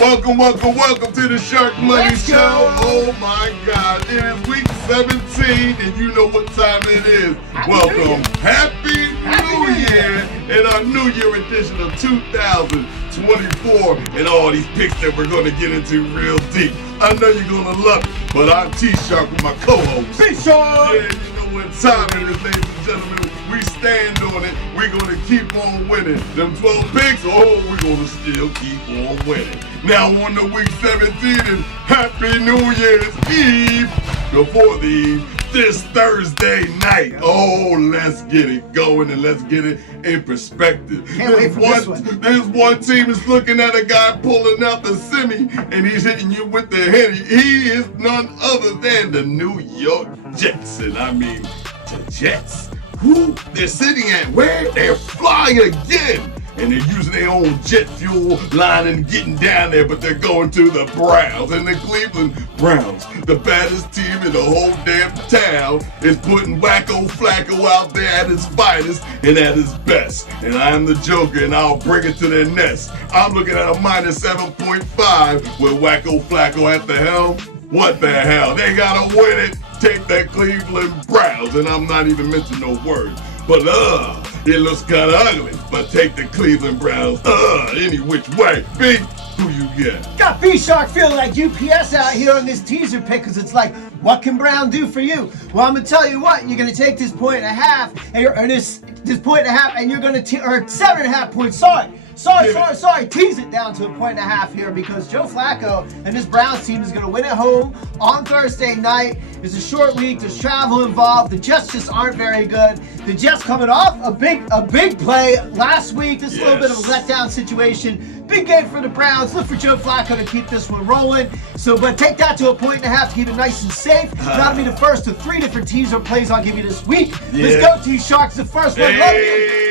Welcome to the Sharkmoney Show. Oh my God, it is week 17 and you know what time it is. Welcome. Happy New Year in our New Year edition of 2024 and all these picks that we're going to get into real deep. I know you're going to love it, but I'm T-Shark with my co-host. T-Shark! Yeah, you know what time it is, ladies and gentlemen. We stand on it. We're going to keep on winning. Them 12 picks, we're going to still keep on winning. Now on the week 17 and Happy New Year's Eve. Before the Eve, this Thursday night. Oh, let's get it going and let's get it in perspective. Can't wait for this one. This one team is looking at a guy pulling out the semi and he's hitting you with the Henny. He is none other than the New York Jets. And I mean, the Jets. Who they're sitting at where? They're flying again. And they're using their own jet fuel line and getting down there, but they're going to the Browns. And the Cleveland Browns, the baddest team in the whole damn town, is putting Wacko Flacco out there at his finest and at his best. And I'm the Joker, and I'll bring it to their nest. I'm looking at a minus 7.5 with Wacko Flacco at the helm. What the hell? They gotta win it. Take that Cleveland Browns, and I'm not even mentioning no words. But it looks kind of ugly. But take the Cleveland Browns, any which way. B, who you get? Got B-Shark feeling like UPS out here on this teaser pick because it's like, what can Brown do for you? Well, I'm going to tell you what. You're going to take this point and a half, and this point and a half, and you're going to, or 7.5 points, sorry, tease it down to a point and a half here because Joe Flacco and this Browns team is going to win at home on Thursday night. It's a short week. There's travel involved. The Jets just aren't very good. The Jets coming off a big play last week. This is a little bit of a letdown situation. Big game for the Browns. Look for Joe Flacco to keep this one rolling. But take that to a point and a half to keep it nice and safe. That'll be the first of 3 different teaser plays I'll give you this week. Let's go, T-Sharks. The first one.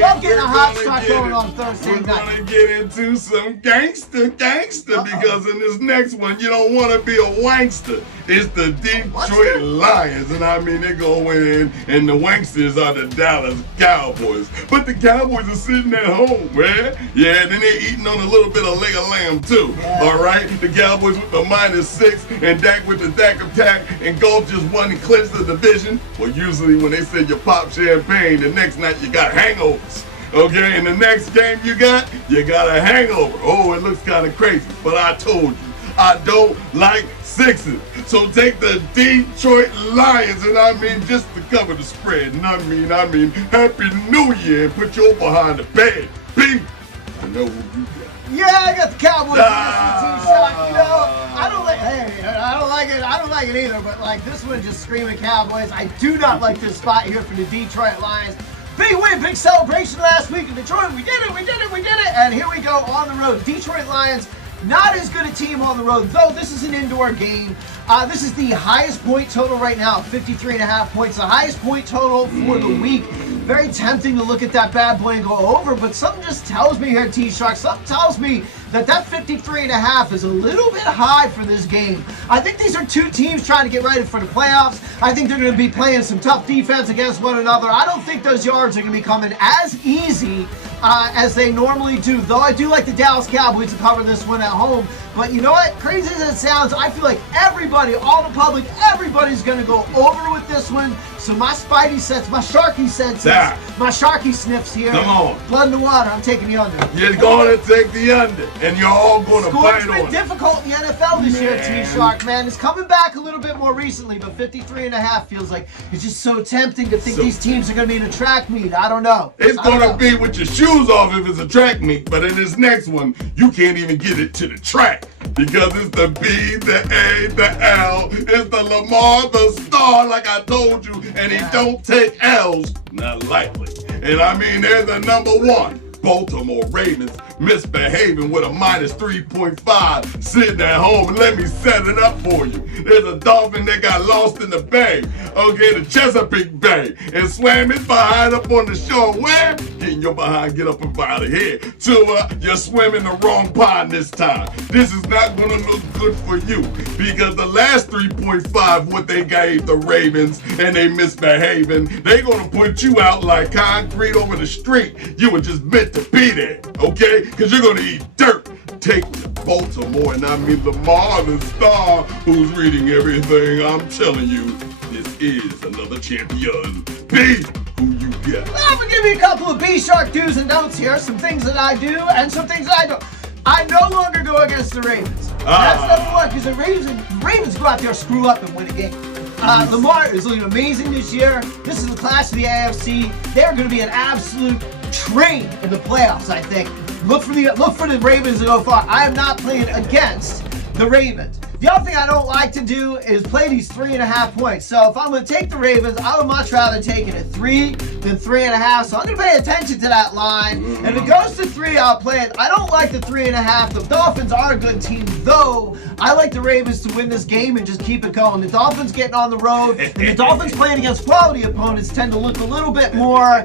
Love getting a hot start going on Thursday night. We're going to get into some gangster because in this next one, you don't want to be a wankster. It's the Detroit Lions, and I mean, they're going to win, and the wanksters are the Dallas Cowboys. But the Cowboys are sitting at home, man. Yeah, and then they're eating on a little bit of leg of lamb, too. Yeah. All right? The Cowboys with the -6, and Dak with the Dak attack, and Gold just won and clinched the division. Well, usually when they say you pop champagne, the next night you got hangovers. Okay, and the next game you got a hangover. Oh, it looks kind of crazy, but I told you, I don't like sixes. So take the Detroit Lions, and I mean just to cover the spread. And I mean, Happy New Year, and put your behind the bed. B, I know who you got. Yeah, I got the Cowboys. T-Shark. You know, I don't like it either. But like this one, just screaming Cowboys. I do not like this spot here for the Detroit Lions. Big win, big celebration last week in Detroit. We did it. And here we go on the road. Detroit Lions, not as good a team on the road, though this is an indoor game. This is the highest point total right now, 53.5 points. The highest point total for the week. Very tempting to look at that bad boy and go over, but something just tells me here, T-Shark, something tells me that 53.5 is a little bit high for this game. I think these are two teams trying to get ready for the playoffs. I think they're going to be playing some tough defense against one another. I don't think those yards are going to be coming as easy as they normally do, though I do like the Dallas Cowboys to cover this one at home. But you know what? Crazy as it sounds, I feel like everybody, all the public, everybody's going to go over with this one. So my spidey sense, my sharky senses, my sharky sniffs here. Come on. Blood in the water. I'm taking the under. You're going to take the under, and you're all going to fight on it. It's been difficult in the NFL this year, T-Shark, man. It's coming back a little bit more recently, but 53.5 feels like it's just so tempting to think these teams are going to be in a track meet. I don't know. It's going to be with your shoes off if it's a track meet, but in this next one, you can't even get it to the track because it's the B, the A, the L. It's the Lamar, the star, like I told you, and he don't take L's, not likely. And I mean, they're the number 1. Baltimore Ravens misbehaving with a -3.5 sitting at home. And let me set it up for you. There's a dolphin that got lost in the bay, the Chesapeake Bay, and swam his behind up on the shore. Where? Getting your behind, get up and out of here. You're swimming the wrong pond this time. This is not going to look good for you because the last 3.5, what they gave the Ravens, and they misbehaving, they going to put you out like concrete over the street. You were just meant to be there, okay? Because you're going to eat dirt. take Baltimore, and I mean Lamar the star who's reading everything I'm telling you. This is another champion. B, who you got? I'm going to give you a couple of B-Shark do's and don'ts here. Some things that I do and some things I don't. I no longer go against the Ravens. That's number one, because the Ravens go out there, screw up, and win a game. Lamar is looking amazing this year. This is the class of the AFC. They're going to be an absolute train in the playoffs, I think. Look for the Ravens to go far. I am not playing against the Ravens. The other thing I don't like to do is play these 3.5 points. So if I'm going to take the Ravens, I would much rather take it at 3 than 3.5. So I'm going to pay attention to that line. And if it goes to 3, I'll play it. I don't like the 3.5. The Dolphins are a good team, though. I like the Ravens to win this game and just keep it going. The Dolphins getting on the road, and the Dolphins playing against quality opponents tend to look a little bit more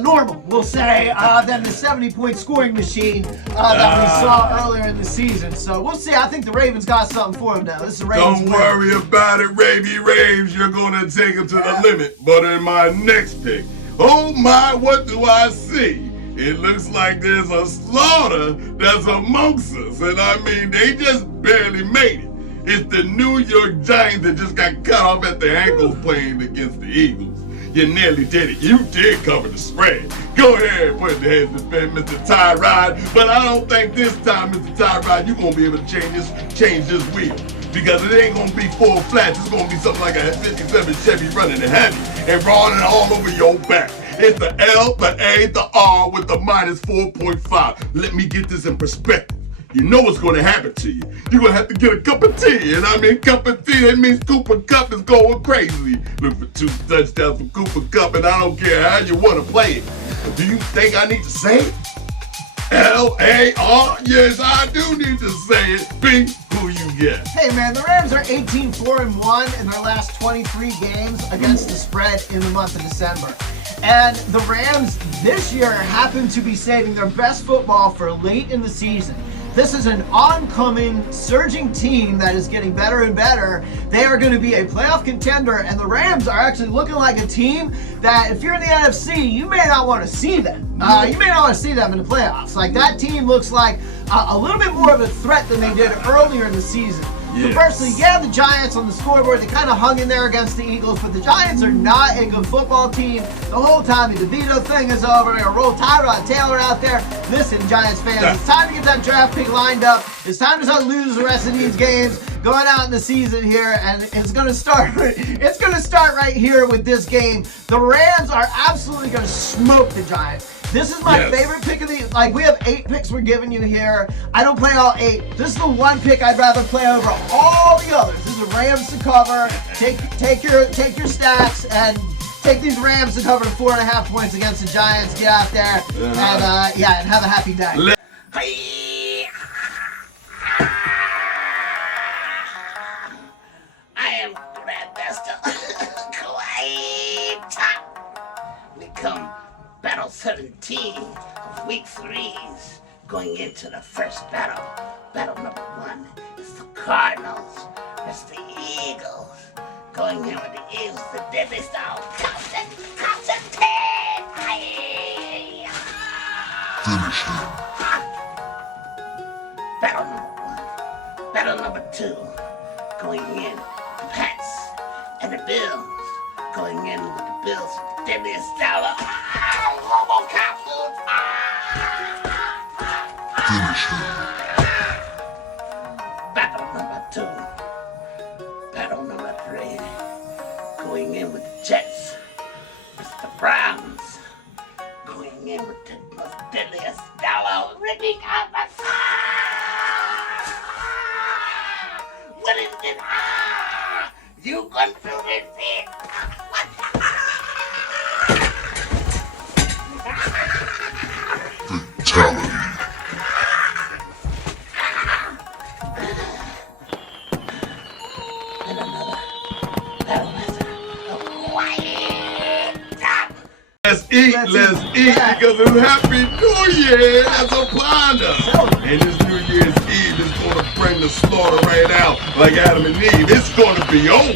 normal, we'll say, than the 70-point scoring machine that we saw earlier in the season. So we'll see. I think the Ravens got something for them now. This is a Ravens Don't worry about it, Ravy Raves. You're going to take them to the limit. But in my next pick, oh my, what do I see? It looks like there's a slaughter that's amongst us. And I mean, they just barely made it. It's the New York Giants that just got cut off at the ankles playing against the Eagles. You nearly did it. You did cover the spread. Go ahead and put the heads to spin, Mr. Tyrod. But I don't think this time, Mr. Tyrod, you're going to be able to change this wheel. Because it ain't going to be full flats. It's going to be something like a 57 Chevy running it heavy and rolling all over your back. It's the L, the A, the R with the minus 4.5. Let me get this in perspective. You know what's going to happen to you. You're going to have to get a cup of tea. And I mean, cup of tea, that means Cooper Kupp is going crazy. Look for 2 touchdowns from Cooper Kupp, and I don't care how you want to play it. But do you think I need to say it? L-A-R? Yes, I do need to say it. B, who you get? Hey, man, the Rams are 18-4-1 in their last 23 games against the spread in the month of December. And the Rams this year happen to be saving their best football for late in the season. This is an oncoming, surging team that is getting better and better. They are going to be a playoff contender, and the Rams are actually looking like a team that, if you're in the NFC, you may not want to see them. You may not want to see them in the playoffs. Like, that team looks like a little bit more of a threat than they did earlier in the season. Yes. So personally, yeah, the Giants on the scoreboard, they kind of hung in there against the Eagles, but the Giants are not a good football team. The whole time the DeVito thing is over, they're going to roll Tyrod Taylor out there. Listen, Giants fans, it's time to get that draft pick lined up. It's time to start losing the rest of these games going out in the season here, and it's going to start. It's going to start right here with this game. The Rams are absolutely going to smoke the Giants. This is my favorite pick of the, like, we have 8 picks we're giving you here. I don't play all 8. This is the one pick I'd rather play over all the others. This is the Rams to cover. Take your stacks and take these Rams to cover 4.5 points against the Giants. Get out there and and have a happy day. I am Grandmaster Quite Top. We come Battle 17 of Week 3's going into the first battle. Battle number 1 is the Cardinals versus the Eagles. Going in with the Eagles, the deadly style. Constantine! Battle number 1. Battle number 2. Going in, the Pats and the Bills. Going in with the Bills, the deadliest style of RoboCop dudes. Battle number 2. Battle number 3. Going in with the Jets versus the Browns. Going in with the most deadliest style of ripping out the What is it? You confused it. And another battle master. Quiet top. Let's eat, because it's Happy New Year that's upon us. And this New Year's Eve is going to bring the slaughter right out like Adam and Eve. It's going to be over,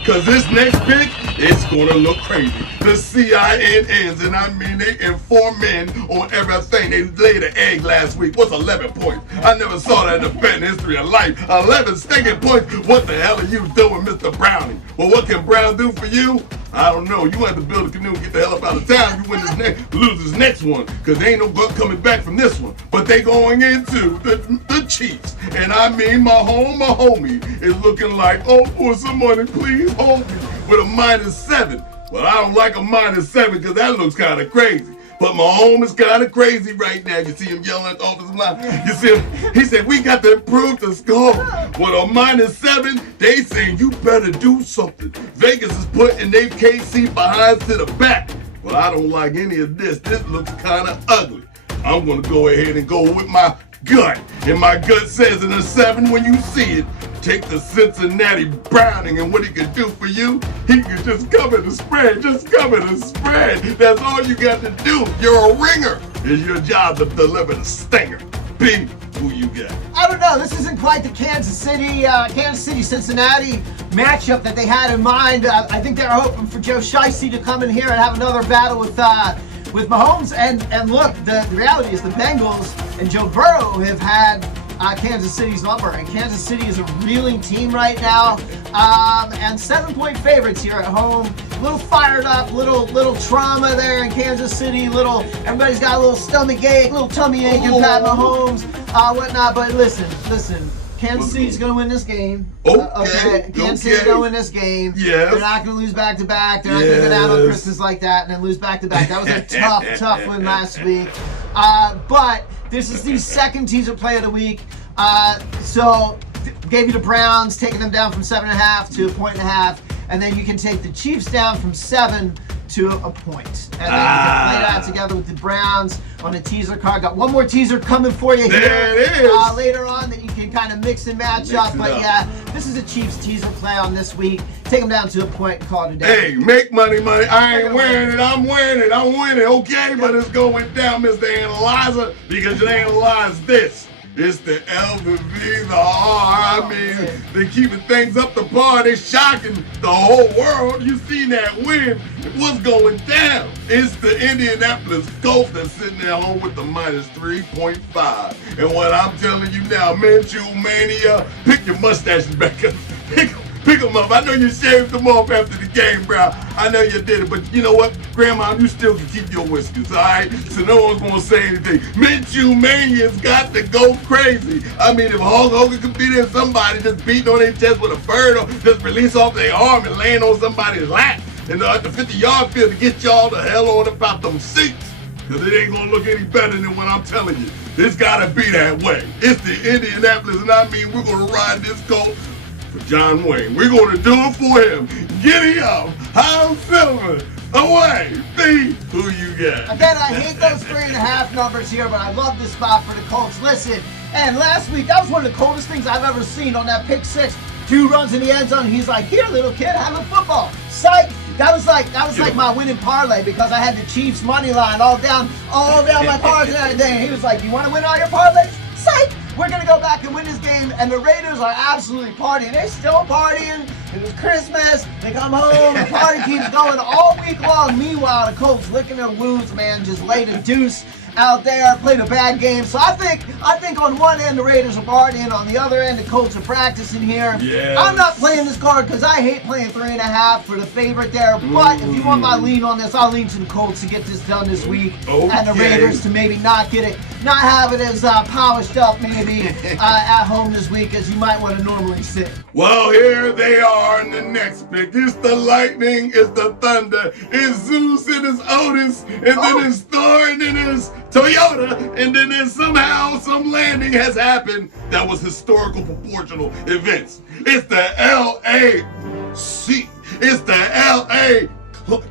because this next pick It's gonna look crazy. The CINNs, and I mean they inform men on everything. They laid an egg last week. What's 11 points? I never saw that in the betting history of life. 11 stinking points. What the hell are you doing, Mr. Browning? Well, what can Brown do for you? I don't know. You want to build a canoe and get the hell up out of town. You win this next, lose this next one, because there ain't no good coming back from this one. But they going into the Chiefs, and I mean my homie is looking like, oh, for somebody please hold me with a -7. Well, I don't like a -7 because that looks kind of crazy. But Mahomes is kind of crazy right now. You see him yelling at the offensive line. You see him, he said, we got to improve the score. With a -7, they saying you better do something. Vegas is putting their KC behinds to the back. Well, I don't like any of this. This looks kind of ugly. I'm going to go ahead and go with my gut. And my gut says in a 7 when you see it, take the Cincinnati Browning, and what he can do for you, he can just cover the spread. Just cover the spread. That's all you got to do. You're a ringer. It's your job to deliver the stinger. B, who you got? I don't know. This isn't quite the Kansas City-Cincinnati matchup that they had in mind. I think they're hoping for Joe Shiesty to come in here and have another battle with Mahomes. And look, the reality is the Bengals and Joe Burrow have had Kansas City's number, and Kansas City is a reeling team right now, and 7-point favorites here at home. A little fired up, little trauma there in Kansas City. Everybody's got a little stomach ache, little tummy ache in Pat Mahomes, whatnot. But listen, Kansas City's going to win this game. Okay. Kansas City's going to win this game. Yes. They're not going to lose back-to-back. They're not going to go down on Christmas like that and then lose back-to-back. That was a tough win last week. But this is the second teaser play of the week. So gave you the Browns, taking them down from 7.5 to 1.5, and then you can take the Chiefs down from 7 to a point. And then you can play that together with the Browns on a teaser card. Got one more teaser coming for you there it is. Later on that you can kind of mix and match up. But yeah, this is a Chiefs teaser play on this week. Take them down to a point and call it a day. Hey, make money. I ain't wearing it. I'm wearing it. I'm winning. Okay, but it's going down, Mr. Analyzer, because you analyze this. It's the L, the V, the R. I mean, they keeping things up to par. They shocking the whole world. You seen that win. What's going down? It's the Indianapolis Colts that's sitting at home with the -3.5. And what I'm telling you now, Minshew Mania, pick your mustaches back up. Pick them up. I know you shaved them off after the game, bro. I know you did it, but you know what? Grandma, you still can keep your whiskers, all right? So no one's going to say anything. Minshew Mania's got to go crazy. I mean, if Hulk Hogan could be there, somebody just beating on their chest with a bird or just release off their arm and laying on somebody's lap at the 50-yard field to get y'all the hell on about them seats. Because it ain't going to look any better than what I'm telling you. It's got to be that way. It's the Indianapolis, and I mean, we're going to ride this Colt for John Wayne. We're going to do it for him. Giddy up. How Silver. Away. B. Who you got? Again, I hate those 3.5 numbers here, but I love this spot for the Colts. Listen, and last week, that was one of the coldest things I've ever seen on that pick six. 2 runs in the end zone. He's like, here, little kid, have a football. Psych. That was like my winning parlay because I had the Chiefs money line all down my parlays and everything. He was like, you want to win all your parlays? Psych. We're going to go back and win this game, and the Raiders are absolutely partying. They're still partying. It was Christmas. They come home. The party keeps going all week long. Meanwhile, the Colts licking their wounds, man, just laid a deuce out there, played a bad game. So I think on one end the Raiders are partying, on the other end the Colts are practicing here. Yes. I'm not playing this card because I hate playing 3.5 for the favorite there. But if you want my lean on this, I'll lean to the Colts to get this done this week, and the Raiders to maybe not have it as polished up maybe at home this week as you might want to normally sit. Well, here they are in the next pick. It's the Lightning, it's the Thunder, it's Zeus, and it's Otis, and then it's Thor, and then it's Toyota, and then somehow some landing has happened that was historical proportional events. It's the LAC. It's the LA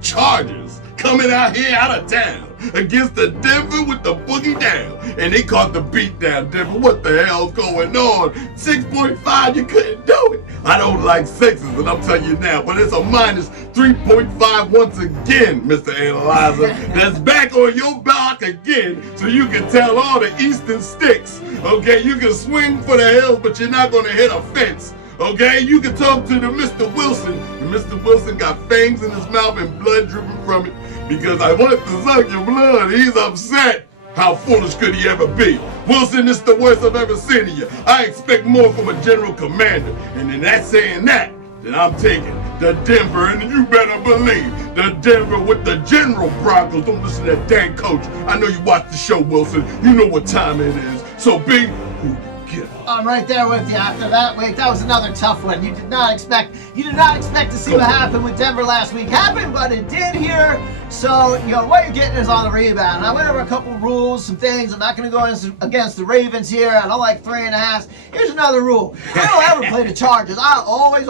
Chargers coming out here out of town against the Denver with the boogie down. And they caught the beat down, Denver. What the hell's going on? 6.5, you couldn't do it. I don't like sixes, and I'm telling you now, but it's a -3.5 once again, Mr. Analyzer. That's back on your block again, so you can tell all the Eastern sticks. Okay, you can swing for the hills, but you're not going to hit a fence. Okay, you can talk to the Mr. Wilson, Mr. Wilson got fangs in his mouth and blood dripping from it because I wanted to suck your blood. He's upset. How foolish could he ever be? Wilson, it's the worst I've ever seen of you. I expect more from a general commander. And in that saying that, then I'm taking the Denver, and you better believe the Denver with the General Broncos. Don't listen to that dang coach. I know you watch the show, Wilson. You know what time it is. So be who you get. I'm right there with you after that week. That was another tough one. You did not expect to see what happened with Denver last week happen, but it did here. So, what you're getting is on the rebound. I went over a couple rules, some things. I'm not going to go against the Ravens here. I don't like 3.5. Here's another rule. I don't ever play the Chargers. I always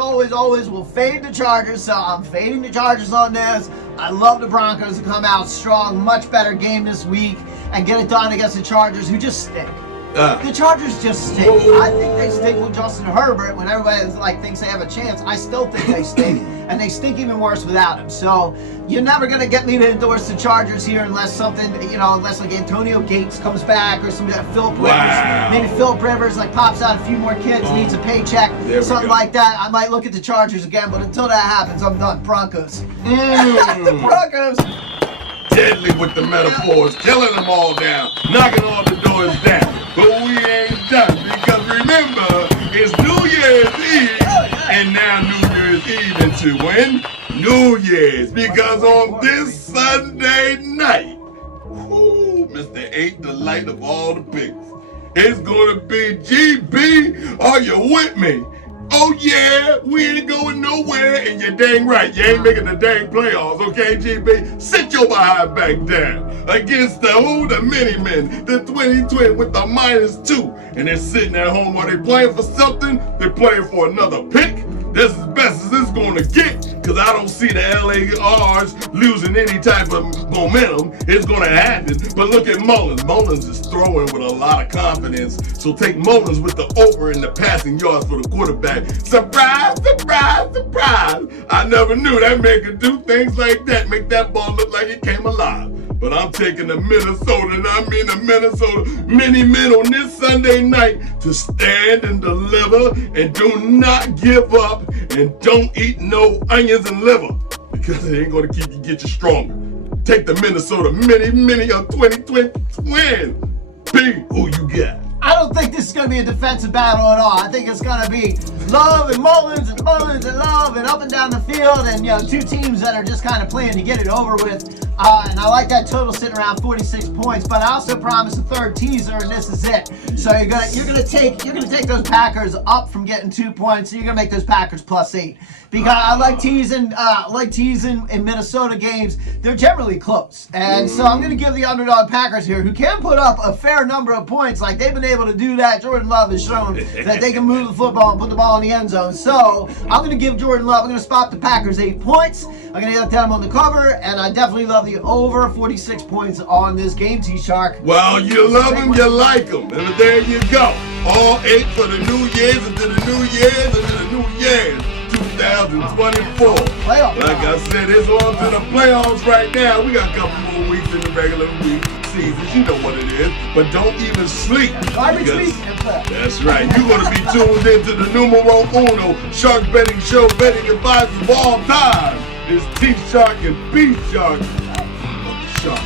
will fade the Chargers, so I'm fading the Chargers on this. I love the Broncos to come out strong, much better game this week, and get it done against the Chargers, who just stink. The Chargers just stink. I think they stink with Justin Herbert when everybody thinks they have a chance. I still think they stink, and they stink even worse without him. So you're never gonna get me to endorse the Chargers here unless something, unless Antonio Gates comes back or somebody like Philip Rivers. Maybe Philip Rivers pops out a few more kids, needs a paycheck, something like that. I might look at the Chargers again, but until that happens, I'm done. Broncos. The Broncos. Deadly with the metaphors, killing them all down, knocking all the doors down. But we ain't done because remember, it's New Year's Eve, and now New Year's Eve into when? New Year's, because on this Sunday night, Mr. 8, the light of all the biggest, it's gonna be GB. Are you with me? Oh yeah, we ain't going nowhere, and you're dang right, you ain't making the dang playoffs, okay, GB? Sit your behind back down against the mini-men, the 2020 with the -2, and they're sitting at home. Are they playing for something? They're playing for another pick. That's as best as it's going to get, because I don't see the LARs losing any type of momentum. It's going to happen. But look at Mullins. Mullins is throwing with a lot of confidence. So take Mullins with the over in the passing yards for the quarterback. Surprise, surprise, surprise. I never knew that man could do things like that, make that ball look like it came alive. But I'm taking the Minnesota, and I mean the Minnesota Mini-Men on this Sunday night to stand and deliver and do not give up and don't eat no onions and liver because it ain't going to get you stronger. Take the Minnesota Mini of 2020 win. Be who you got. I don't think this is going to be a defensive battle at all. I think it's going to be Love and Mullins and Mullins and Love and up and down the field, and two teams that are just kind of playing to get it over with. And I like that total sitting around 46 points. But I also promised a third teaser, and this is it. So you're gonna take those Packers up from getting 2 points. So you're gonna make those Packers +8 because I like teasing in Minnesota games. They're generally close, and so I'm gonna give the underdog Packers here, who can put up a fair number of points. Like they've been able to do that. Jordan Love has shown that they can move the football and put the ball in the end zone. So I'm gonna give Jordan Love. I'm gonna spot the Packers 8 points. I'm gonna get them on the cover, and I definitely love the over 46 points on this game, T-Shark. Well, you love them, you like them. And there you go. All 8 for the New Year's into the New Year's into the New Year's 2024. Like I said, it's on to the playoffs right now. We got a couple more weeks in the regular week seasons. You know what it is. But don't even sleep. That's right. You're going to be tuned into the numero uno shark betting show, betting advice of all time. It's T-Shark and B-Shark. Shark.